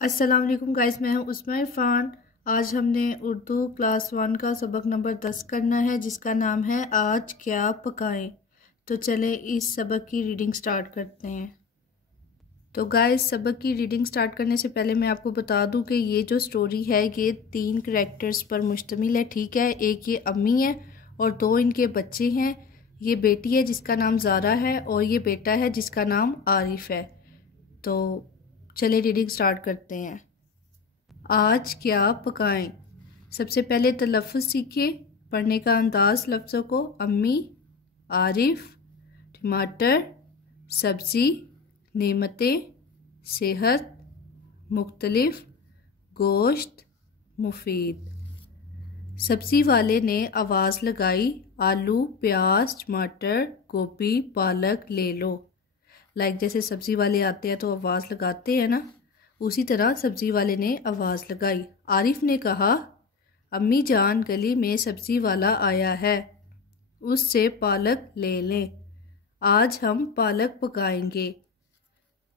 अस्सलाम वालेकुम गाइस, मैं हूं उस्मा इरफान। आज हमने उर्दू क्लास 1 का सबक नंबर 10 करना है, जिसका नाम है आज क्या पकाएं। तो चलें इस सबक की रीडिंग स्टार्ट करते हैं। तो गाइस, सबक की रीडिंग स्टार्ट करने से पहले मैं आपको बता दूं कि ये जो स्टोरी है ये 3 करैक्टर्स पर मुश्तमिल है। ठीक है, एक ये अम्मी है और 2 इनके बच्चे हैं। ये बेटी है जिसका नाम ज़ारा है और ये बेटा है जिसका नाम आरिफ है। तो चलिए रीडिंग स्टार्ट करते हैं। आज क्या पकाएं। सबसे पहले तलफ़्फ़ुज़ सीखे, पढ़ने का अंदाज़ लफ्ज़ों को। अम्मी, आरिफ, टमाटर, सब्ज़ी, नेमतें, सेहत, मुख्तलिफ, गोश्त, मुफीद। सब्ज़ी वाले ने आवाज़ लगाई, आलू, प्याज, टमाटर, गोभी, पालक ले लो। जैसे सब्ज़ी वाले आते हैं तो आवाज़ लगाते हैं ना, उसी तरह सब्ज़ी वाले ने आवाज़ लगाई। आरिफ ने कहा, अम्मी जान, गली में सब्ज़ी वाला आया है, उससे पालक ले लें। आज हम पालक पकाएंगे।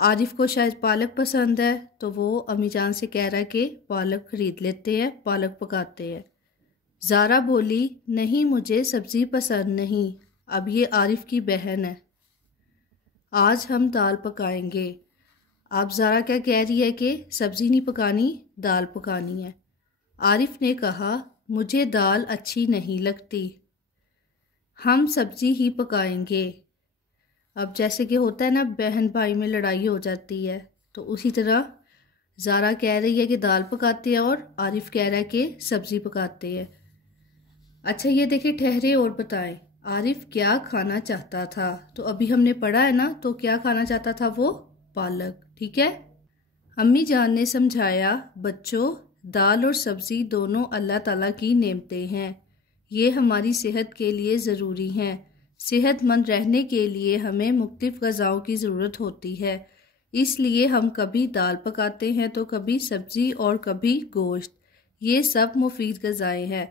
आरिफ को शायद पालक पसंद है तो वो अम्मी जान से कह रहा है कि पालक खरीद लेते हैं, पालक पकाते हैं। ज़ारा बोली, नहीं, मुझे सब्ज़ी पसंद नहीं। अब ये आरिफ की बहन है। आज हम दाल पकाएंगे। अब ज़ारा क्या कह रही है कि सब्ज़ी नहीं पकानी, दाल पकानी है। आरिफ ने कहा, मुझे दाल अच्छी नहीं लगती, हम सब्ज़ी ही पकाएंगे। अब जैसे कि होता है ना, बहन भाई में लड़ाई हो जाती है, तो उसी तरह ज़ारा कह रही है कि दाल पकाते हैं और आरिफ कह रहा है कि सब्ज़ी पकाते हैं। अच्छा, ये देखिए, ठहरे और बताएं, आरिफ क्या खाना चाहता था। तो अभी हमने पढ़ा है ना, तो क्या खाना चाहता था वो? पालक। ठीक है। अम्मी जान ने समझाया, बच्चों, दाल और सब्ज़ी दोनों अल्लाह ताला की नेमतें हैं। ये हमारी सेहत के लिए ज़रूरी हैं। सेहतमंद रहने के लिए हमें मुख्तलिफ ग़िज़ाओं की ज़रूरत होती है, इसलिए हम कभी दाल पकाते हैं तो कभी सब्ज़ी और कभी गोश्त। ये सब मुफीद ग़िज़ाएँ हैं।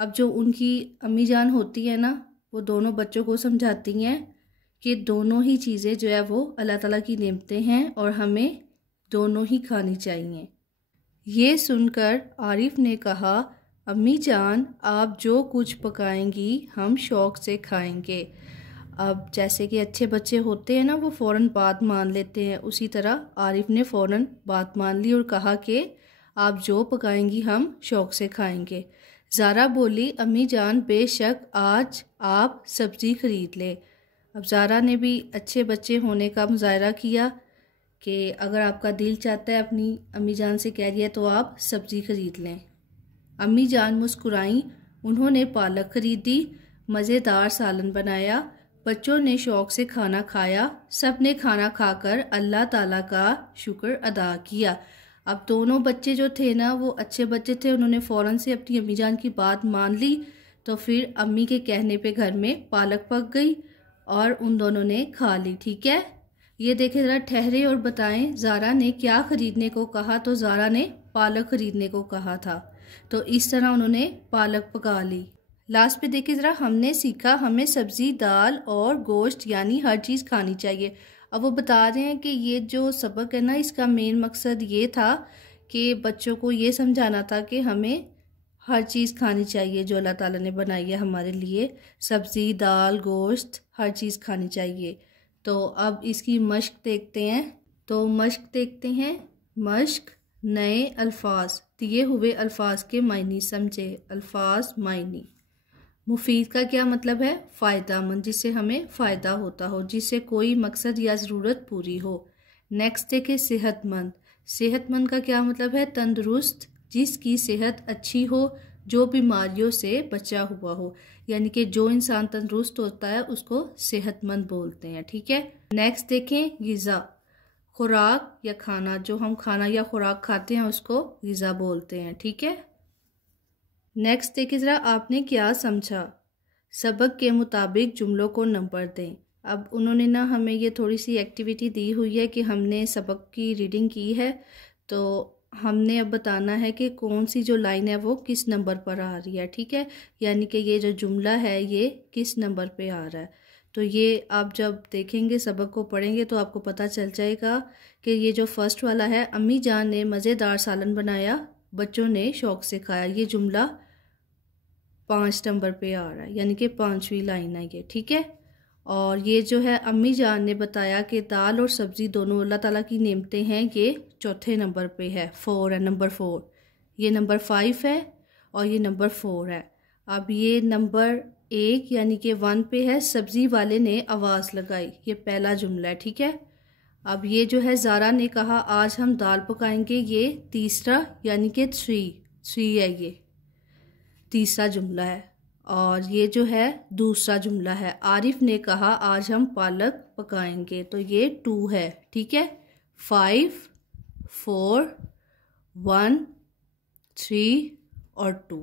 अब जो उनकी अम्मी जान होती है ना, वो दोनों बच्चों को समझाती हैं कि दोनों ही चीज़ें जो है वो अल्लाह ताला की नेमतें हैं और हमें दोनों ही खानी चाहिए। ये सुनकर आरिफ ने कहा, अम्मी जान, आप जो कुछ पकाएंगी हम शौक़ से खाएंगे। अब जैसे कि अच्छे बच्चे होते हैं ना, वो फ़ौरन बात मान लेते हैं, उसी तरह आरिफ ने फ़ौरन बात मान ली और कहा कि आप जो पकाएंगी हम शौक़ से खाएंगे। ज़ारा बोली, अम्मी जान, बेशक आज आप सब्ज़ी खरीद ले। अब ज़ारा ने भी अच्छे बच्चे होने का मुजाहरा किया कि अगर आपका दिल चाहता है, अपनी अम्मी जान से कह रही है, तो आप सब्ज़ी खरीद लें। अम्मी जान मुस्कुराईं, उन्होंने पालक खरीदी, मज़ेदार सालन बनाया, बच्चों ने शौक़ से खाना खाया, सब ने खाना खाकर अल्लाह ताला का शुक्र अदा किया। अब दोनों बच्चे जो थे ना, वो अच्छे बच्चे थे, उन्होंने फ़ौरन से अपनी अम्मी जान की बात मान ली। तो फिर अम्मी के कहने पे घर में पालक पक गई और उन दोनों ने खा ली। ठीक है। ये देखें ज़रा, ठहरे और बताएं, ज़ारा ने क्या ख़रीदने को कहा? तो ज़ारा ने पालक ख़रीदने को कहा था, तो इस तरह उन्होंने पालक पका ली। लास्ट पे देखिए ज़रा, हमने सीखा हमें सब्ज़ी, दाल और गोश्त यानी हर चीज़ खानी चाहिए। अब वो बता रहे हैं कि ये जो सबक है ना, इसका मेन मकसद ये था कि बच्चों को ये समझाना था कि हमें हर चीज़ खानी चाहिए जो अल्लाह ताला ने बनाई है हमारे लिए। सब्ज़ी, दाल, गोश्त, हर चीज़ खानी चाहिए। तो अब इसकी मश्क देखते हैं। तो मश्क देखते हैं। मश्क, नए अल्फाज, दिए हुए अल्फाज के मायने समझे। अल्फाज मायने। मुफीद का क्या मतलब है? फ़ायदामंद, जिससे हमें फ़ायदा होता हो, जिससे कोई मकसद या ज़रूरत पूरी हो। नेक्स्ट देखें, सेहतमंद। सेहतमंद का क्या मतलब है? तंदुरुस्त, जिसकी सेहत अच्छी हो, जो बीमारियों से बचा हुआ हो, यानी कि जो इंसान तंदुरुस्त होता है उसको सेहतमंद बोलते हैं। ठीक है। नेक्स्ट देखें, ग़िज़ा, खुराक या खाना, जो हम खाना या खुराक खाते हैं उसको ग़िज़ा बोलते हैं। ठीक है। नेक्स्ट देखिए ज़रा, आपने क्या समझा? सबक के मुताबिक जुमलों को नंबर दें। अब उन्होंने ना हमें ये थोड़ी सी एक्टिविटी दी हुई है कि हमने सबक की रीडिंग की है, तो हमने अब बताना है कि कौन सी जो लाइन है वो किस नंबर पर आ रही है। ठीक है, यानी कि ये जो जुमला है ये किस नंबर पे आ रहा है। तो ये आप जब देखेंगे सबक को पढ़ेंगे तो आपको पता चल जाएगा कि ये जो फर्स्ट वाला है, अम्मी जान ने मज़ेदार सालन बनाया, बच्चों ने शौक़ से खाया, ये जुमला 5 नंबर पे आ रहा है, यानी कि 5वीं लाइन है ये, ठीक है। और ये जो है अम्मी जान ने बताया कि दाल और सब्ज़ी दोनों अल्लाह ताला की नेमतें हैं, ये चौथे नंबर पे है, 4 है, नंबर 4। ये नंबर 5 है और ये नंबर 4 है। अब ये नंबर 1 यानी कि 1 पे है, सब्ज़ी वाले ने आवाज़ लगाई, ये पहला जुमला है, ठीक है। अब ये जो है ज़ारा ने कहा आज हम दाल पकाएंगे, ये तीसरा यानी कि 3 है, ये तीसरा जुमला है। और ये जो है दूसरा जुमला है, आरिफ ने कहा आज हम पालक पकाएंगे, तो ये 2 है, ठीक है। 5, 4, 1, 3 और 2।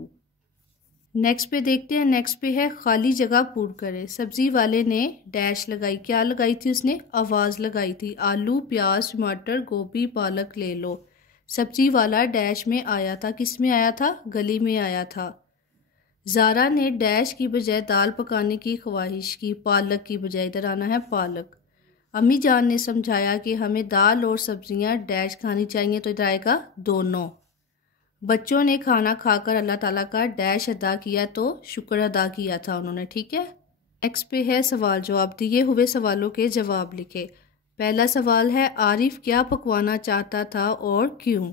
नेक्स्ट पे देखते हैं, नेक्स्ट पे है खाली जगह पूर्ण करें। सब्जी वाले ने डैश लगाई, क्या लगाई थी उसने? आवाज़ लगाई थी, आलू प्याज टमाटर गोभी पालक ले लो। सब्जी वाला डैश में आया था, किस में आया था? गली में आया था। ज़ारा ने डैश की बजाय दाल पकाने की ख्वाहिश की, पालक की बजाय, इधर आना है पालक। अम्मी जान ने समझाया कि हमें दाल और सब्जियां डैश खानी चाहिए, तो इधर आएगा दोनों। बच्चों ने खाना खाकर अल्लाह ताला का डैश अदा किया, तो शुक्र अदा किया था उन्होंने, ठीक है। नेक्स्ट पे है सवाल जवाब, दिए हुए सवालों के जवाब लिखे। पहला सवाल है आरिफ क्या पकवाना चाहता था और क्यों?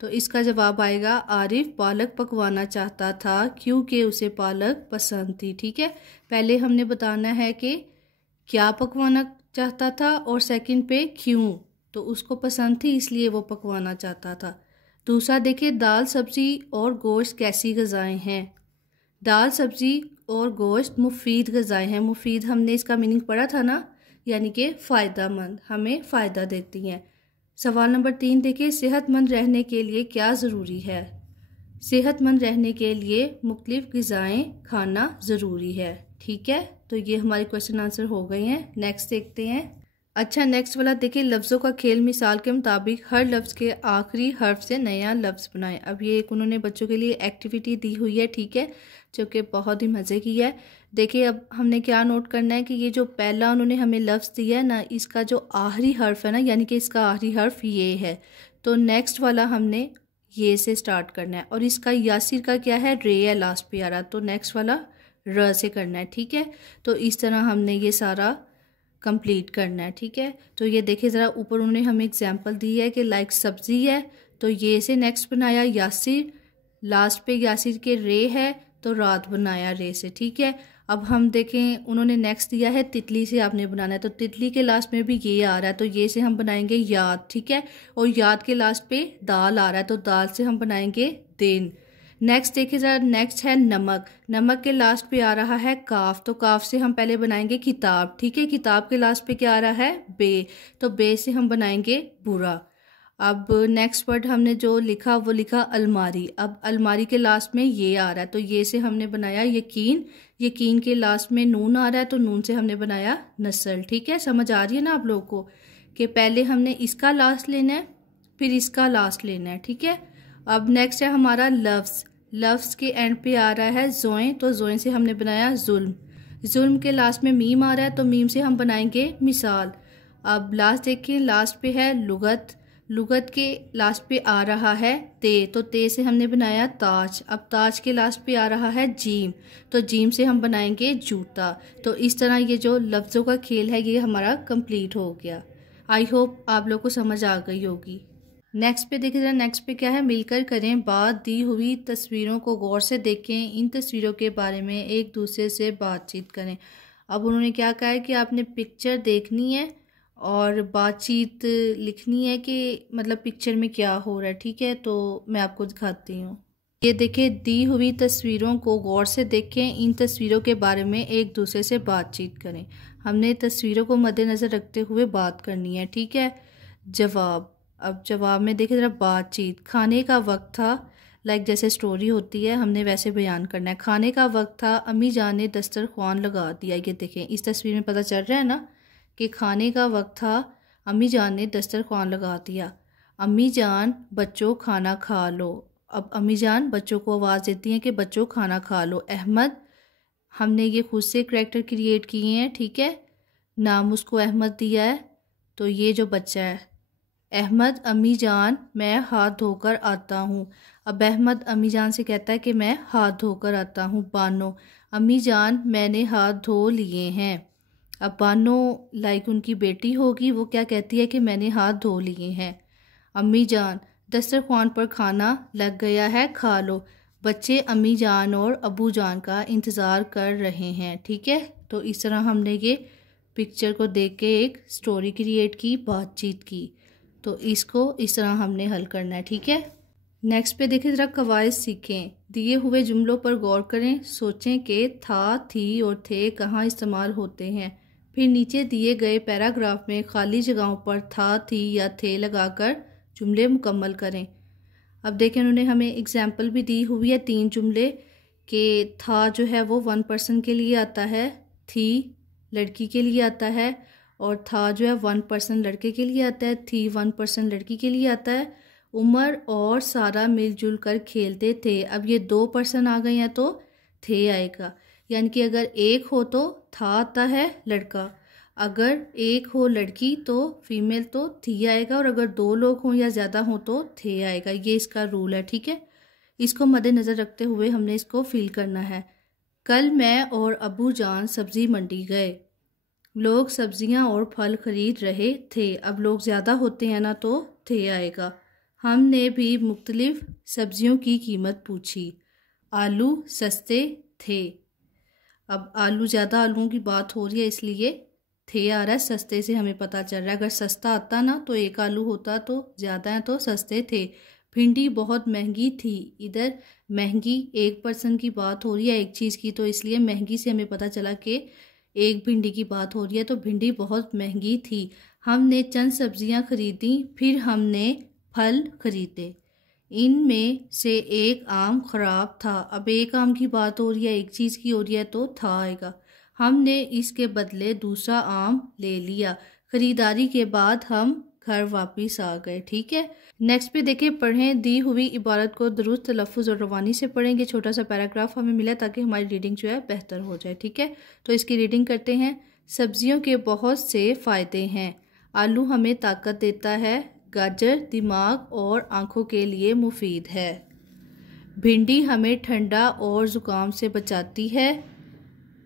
तो इसका जवाब आएगा आरिफ पालक पकवाना चाहता था क्योंकि उसे पालक पसंद थी, ठीक है। पहले हमने बताना है कि क्या पकवाना चाहता था और सेकंड पे क्यों, तो उसको पसंद थी इसलिए वो पकवाना चाहता था। दूसरा देखिए, दाल सब्ज़ी और गोश्त कैसी ग़िज़ाएँ हैं? दाल सब्ज़ी और गोश्त मुफीद ग़िज़ाएँ हैं। मुफीद हमने इसका मीनिंग पढ़ा था ना, यानी कि फ़ायदेमंद, हमें फ़ायदा देती हैं। सवाल नंबर 3 देखिए, सेहतमंद रहने के लिए क्या ज़रूरी है? सेहतमंद रहने के लिए मुख्तलिफ़ ग़िज़ाएँ खाना ज़रूरी है, ठीक है। तो ये हमारे क्वेश्चन आंसर हो गए हैं। नेक्स्ट देखते हैं। अच्छा, नेक्स्ट वाला देखिए, लफ्ज़ों का खेल, मिसाल के मुताबिक हर लफ्ज़ के आखिरी हर्फ से नया लफ्ज़ बनाएं। अब ये एक उन्होंने बच्चों के लिए एक्टिविटी दी हुई है, ठीक है, जो कि बहुत ही मज़े की है। देखिए अब हमने क्या नोट करना है कि ये जो पहला उन्होंने हमें लफ्ज़ दिया है ना, इसका जो आखिरी हर्फ है ना, यानी कि इसका आखिरी हर्फ ये है, तो नेक्स्ट वाला हमने ये से स्टार्ट करना है। और इसका यासिर का क्या है? रे है, लास्ट पे आ रहा, तो नेक्स्ट वाला र से करना है, ठीक है। तो इस तरह हमने ये सारा कंप्लीट करना है, ठीक है। तो ये देखिए ज़रा ऊपर उन्होंने हमें एग्जांपल दी है कि लाइक सब्ज़ी है, तो ये से नेक्स्ट बनाया यासिर, लास्ट पे यासिर के रे है, तो रात बनाया रे से, ठीक है। अब हम देखें, उन्होंने नेक्स्ट दिया है तितली से आपने बनाना है, तो तितली के लास्ट में भी ये आ रहा है, तो ये से हम बनाएंगे याद, ठीक है। और याद के लास्ट पे दाल आ रहा है, तो दाल से हम बनाएंगे दिन। नेक्स्ट देखिए ज़रा, नेक्स्ट है नमक, नमक के लास्ट पे आ रहा है काफ, तो काफ से हम पहले बनाएंगे किताब, ठीक है। किताब के लास्ट पे क्या आ रहा है? बे, तो बे से हम बनाएंगे बुरा। अब नेक्स्ट वर्ड हमने जो लिखा वो लिखा अलमारी। अब अलमारी के लास्ट में ये आ रहा है, तो ये से हमने बनाया यकीन, यकीन के लास्ट में नून आ रहा है, तो नून से हमने बनाया नस्ल, ठीक है। समझ आ रही है ना आप लोगों को कि पहले हमने इसका लास्ट लेना है फिर इसका लास्ट लेना है, ठीक है। अब नेक्स्ट है हमारा लफ्ज़, लफ्ज़ के एंड पे आ रहा है जोएं, तो जोएं से हमने बनाया जुल्म, जुल्म के लास्ट में मीम आ रहा है, तो मीम से हम बनाएंगे मिसाल। अब लास्ट देखिए, लास्ट पे है लुगत, लुगत के लास्ट पे आ रहा है ते, तो ते से हमने बनाया ताज। अब ताज के लास्ट पे आ रहा है जीम, तो जीम से हम बनाएंगे जूता। तो इस तरह ये जो लफ्ज़ों का खेल है ये हमारा कंप्लीट हो गया। आई होप आप लोग को समझ आ गई होगी। नेक्स्ट पे देखिए, नेक्स्ट पे क्या है, मिलकर करें बात, दी हुई तस्वीरों को गौर से देखें, इन तस्वीरों के बारे में एक दूसरे से बातचीत करें। अब उन्होंने क्या कहा है कि आपने पिक्चर देखनी है और बातचीत लिखनी है कि मतलब पिक्चर में क्या हो रहा है, ठीक है। तो मैं आपको दिखाती हूँ। ये देखिए, दी हुई तस्वीरों को गौर से देखें, इन तस्वीरों के बारे में एक दूसरे से बातचीत करें। हमने तस्वीरों को मद्देनज़र रखते हुए बात करनी है, ठीक है। जवाब, अब जवाब में देखिए ज़रा, बातचीत, खाने का वक्त था, लाइक जैसे स्टोरी होती है हमने वैसे बयान करना है। खाने का वक्त था, अम्मी जान ने दस्तरख्वान लगा दिया। ये देखें इस तस्वीर में पता चल रहा है ना कि खाने का वक्त था, अम्मी जान ने दस्तरख्वान लगा दिया। अम्मी जान बच्चों खाना खा लो, अब अम्मी जान बच्चों को आवाज़ देती हैं कि बच्चों खाना खा लो। अहमद हमने ये खुद से करैक्टर क्रिएट किए हैं, ठीक है। नाम उसको अहमद दिया है। तो ये जो बच्चा है अहमद, अम्मी जान मैं हाथ धोकर आता हूँ। अब अहमद अम्मी जान से कहता है कि मैं हाथ धोकर आता हूँ। बानो, अम्मी जान मैंने हाथ धो लिए हैं। अब बानो लाइक उनकी बेटी होगी, वो क्या कहती है कि मैंने हाथ धो लिए हैं। अम्मी जान दस्तरख्वान पर खाना लग गया है, खा लो। बच्चे अम्मी जान और अबू जान का इंतज़ार कर रहे हैं, ठीक है। तो इस तरह हमने ये पिक्चर को देख के एक स्टोरी क्रिएट की, बातचीत की। तो इसको इस तरह हमने हल करना है, ठीक है। नेक्स्ट पे देखिए, ज़रा कवायद सीखें। दिए हुए जुमलों पर गौर करें, सोचें कि था, थी और थे कहाँ इस्तेमाल होते हैं। फिर नीचे दिए गए पैराग्राफ में खाली जगहों पर था, थी या थे लगाकर जुमले मुकम्मल करें। अब देखें, उन्होंने हमें एग्जाम्पल भी दी हुई है 3 जुमले कि था जो है वो 1 पर्सन के लिए आता है, थी लड़की के लिए आता है, और था जो है 1 पर्सन लड़के के लिए आता है, थी 1 पर्सन लड़की के लिए आता है। उमर और सारा मिलजुल कर खेलते थे। अब ये 2 पर्सन आ गए हैं तो थे आएगा, यानी कि अगर एक हो तो था आता है लड़का, अगर एक हो लड़की तो फीमेल तो थी आएगा, और अगर 2 लोग हों या ज़्यादा हों तो थे आएगा। ये इसका रूल है, ठीक है। इसको मद्देनज़र रखते हुए हमने इसको फिल करना है। कल मैं और अबू जान सब्ज़ी मंडी गए। लोग सब्जियां और फल खरीद रहे थे। अब लोग ज़्यादा होते हैं ना तो थे आएगा। हमने भी मुख्तलिफ सब्जियों की कीमत पूछी। आलू सस्ते थे। अब आलू ज़्यादा आलूओं की बात हो रही है इसलिए थे आ रहा है, सस्ते से हमें पता चल रहा है। अगर सस्ता आता ना तो एक आलू होता, तो ज़्यादा है तो सस्ते थे। भिंडी बहुत महंगी थी। इधर महंगी 1 पर्सन की बात हो रही है, एक चीज़ की, तो इसलिए महंगी से हमें पता चला कि एक भिंडी की बात हो रही है, तो भिंडी बहुत महंगी थी। हमने चंद सब्जियां खरीदी, फिर हमने फल खरीदे। इनमें से एक आम खराब था। अब एक आम की बात हो रही है, एक चीज़ की हो रही है तो था आएगा। हमने इसके बदले दूसरा आम ले लिया। खरीदारी के बाद हम घर वापस आ गए, ठीक है। नेक्स्ट पे देखिए, पढ़ें। दी हुई इबारत को दुरुस्त तलफ़ुज़ और रवानी से पढ़ेंगे। छोटा सा पैराग्राफ हमें मिला ताकि हमारी रीडिंग जो है बेहतर हो जाए, ठीक है। तो इसकी रीडिंग करते हैं। सब्जियों के बहुत से फ़ायदे हैं। आलू हमें ताकत देता है। गाजर दिमाग और आँखों के लिए मुफीद है। भिंडी हमें ठंडा और ज़ुकाम से बचाती है।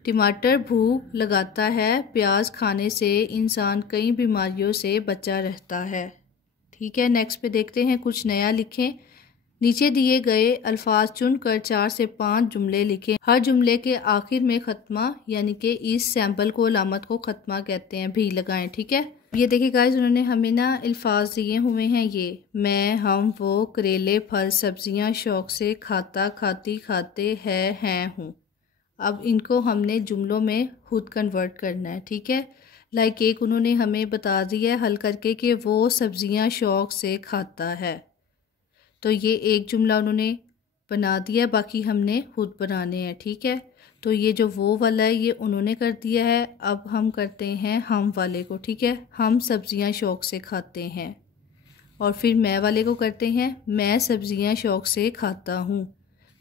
टमाटर भूख लगाता है। प्याज खाने से इंसान कई बीमारियों से बचा रहता है, ठीक है। नेक्स्ट पे देखते हैं, कुछ नया लिखें। नीचे दिए गए अल्फाज चुनकर 4 से 5 जुमले लिखें। हर जुमले के आखिर में खत्मा, यानी कि इस सैम्पल को अलामत को खत्मा कहते हैं, भी लगाएं, ठीक है। ये देखिए गाइस, उन्होंने हमें ना अल्फाज दिए हुए हैं, ये मैं, हम, वो, करेले, फल, सब्जियां, शौक से, खाता, खाती, खाते, हैं, हूँ। अब इनको हमने जुमलों में खुद कन्वर्ट करना है, ठीक है। लाइक एक उन्होंने हमें बता दिया है हल करके कि वो सब्जियां शौक से खाता है, तो ये एक जुमला उन्होंने बना दिया, बाकी हमने खुद बनाने हैं, ठीक है। तो ये जो वो वाला है ये उन्होंने कर दिया है। अब हम करते हैं हम वाले को, ठीक है। हम सब्जियां शौक से खाते हैं। और फिर मैं वाले को करते हैं, मैं सब्जियां शौक से खाता हूँ।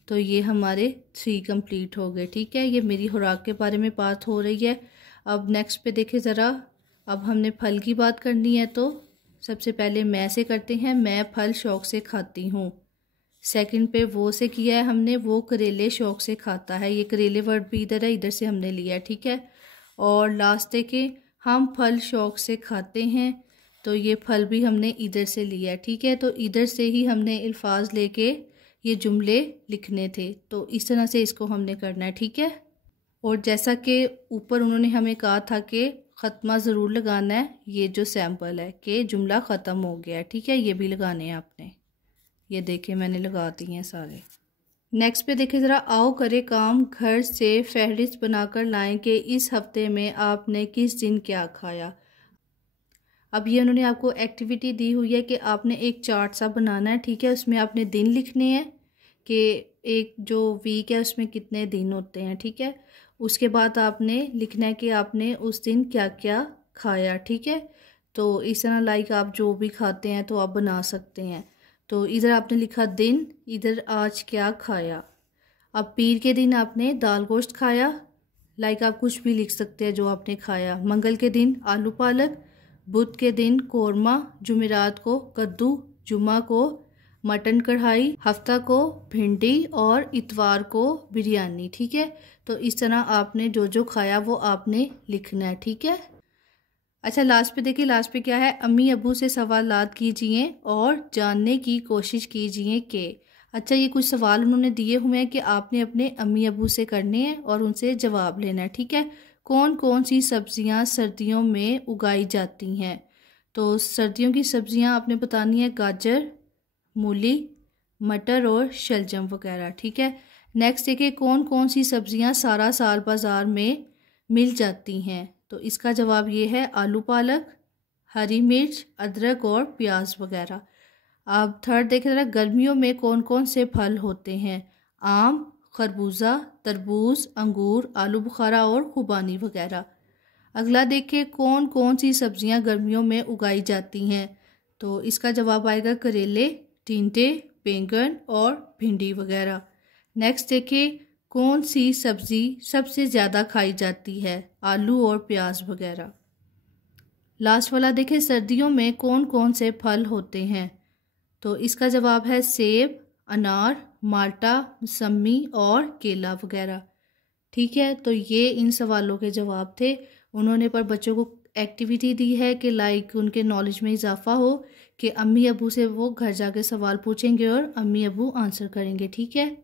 तो ये हमारे 3 कंप्लीट हो गए, ठीक है। ये मेरी खुराक के बारे में बात हो रही है। अब नेक्स्ट पे देखें ज़रा, अब हमने फल की बात करनी है, तो सबसे पहले मैं से करते हैं, मैं फल शौक से खाती हूँ। सेकंड पे वो से किया है हमने, वो करेले शौक से खाता है। ये करेले वर्ड भी इधर है, इधर से हमने लिया है, ठीक है। और लास्ट देखें, हम फल शौक से खाते हैं, तो ये फल भी हमने इधर से लिया है, ठीक है। तो इधर से ही हमने अल्फाज लेके ये जुमले लिखने थे, तो इस तरह से इसको हमने करना है, ठीक है। और जैसा कि ऊपर उन्होंने हमें कहा था कि ख़त्मा ज़रूर लगाना है, ये जो सैम्पल है कि जुमला ख़त्म हो गया है, ठीक है, ये भी लगाने हैं आपने। ये देखें मैंने लगा दिए हैं सारे। नेक्स्ट पे देखें ज़रा, आओ करे काम, घर से फहरिस्त बनाकर लाएं कि इस हफ्ते में आपने किस दिन क्या खाया। अब ये उन्होंने आपको एक्टिविटी दी हुई है कि आपने एक चार्ट सा बनाना है, ठीक है। उसमें आपने दिन लिखने हैं कि एक जो वीक है उसमें कितने दिन होते हैं, ठीक है। उसके बाद आपने लिखना है कि आपने उस दिन क्या क्या खाया, ठीक है। तो इस तरह लाइक आप जो भी खाते हैं तो आप बना सकते हैं। तो इधर आपने लिखा दिन, इधर आज क्या खाया। अब पीर के दिन आपने दाल गोश्त खाया, लाइक आप कुछ भी लिख सकते हैं जो आपने खाया। मंगल के दिन आलू पालक, बुध के दिन कोरमा, जुमेरात को कद्दू, जुमा को मटन कढ़ाई, हफ्ता को भिंडी और इतवार को बिरयानी। ठीक है, तो इस तरह आपने जो जो खाया वो आपने लिखना है। ठीक है। अच्छा, लास्ट पे देखिए, लास्ट पे क्या है, अम्मी अबू से सवालात कीजिए और जानने की कोशिश कीजिए कि। अच्छा, ये कुछ सवाल उन्होंने दिए हुए हैं कि आपने अपने अम्मी अबू से करने हैं और उनसे जवाब लेना है। ठीक है। कौन कौन सी सब्जियां सर्दियों में उगाई जाती हैं? तो सर्दियों की सब्जियां आपने बतानी है गाजर, मूली, मटर और शलजम वगैरह। ठीक है। नेक्स्ट देखिए, कौन कौन सी सब्जियां सारा साल बाज़ार में मिल जाती हैं? तो इसका जवाब ये है आलू पालक, हरी मिर्च, अदरक और प्याज वगैरह। अब थर्ड देखें ज़रा, गर्मियों में कौन कौन से फल होते हैं? आम, खरबूजा, तरबूज, अंगूर, आलू बुखारा और खुबानी वगैरह। अगला देखिए, कौन कौन सी सब्जियां गर्मियों में उगाई जाती हैं? तो इसका जवाब आएगा करेले, टिंडे, बैंगन और भिंडी वगैरह। नेक्स्ट देखिए, कौन सी सब्ज़ी सबसे ज़्यादा खाई जाती है? आलू और प्याज वगैरह। लास्ट वाला देखें, सर्दियों में कौन कौन से फल होते हैं? तो इसका जवाब है सेब, अनार, माल्टा, मौसम्मी और केला वगैरह। ठीक है, तो ये इन सवालों के जवाब थे। उन्होंने पर बच्चों को एक्टिविटी दी है कि लाइक उनके नॉलेज में इजाफा हो, कि अम्मी अबू से वो घर जाके सवाल पूछेंगे और अम्मी अबू आंसर करेंगे। ठीक है।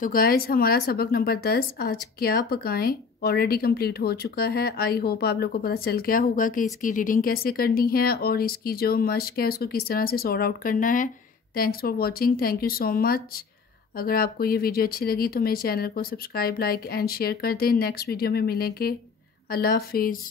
तो गाइस, हमारा सबक नंबर 10 आज क्या पकाएं ऑलरेडी कंप्लीट हो चुका है। आई होप आप लोग को पता चल गया होगा कि इसकी रीडिंग कैसे करनी है और इसकी जो मश्क है उसको किस तरह से सॉर्ट आउट करना है। Thanks for watching, thank you so much. अगर आपको ये वीडियो अच्छी लगी तो मेरे चैनल को सब्सक्राइब, लाइक एंड शेयर कर दें। नेक्स्ट वीडियो में मिलेंगे। अल्लाह हाफिज़।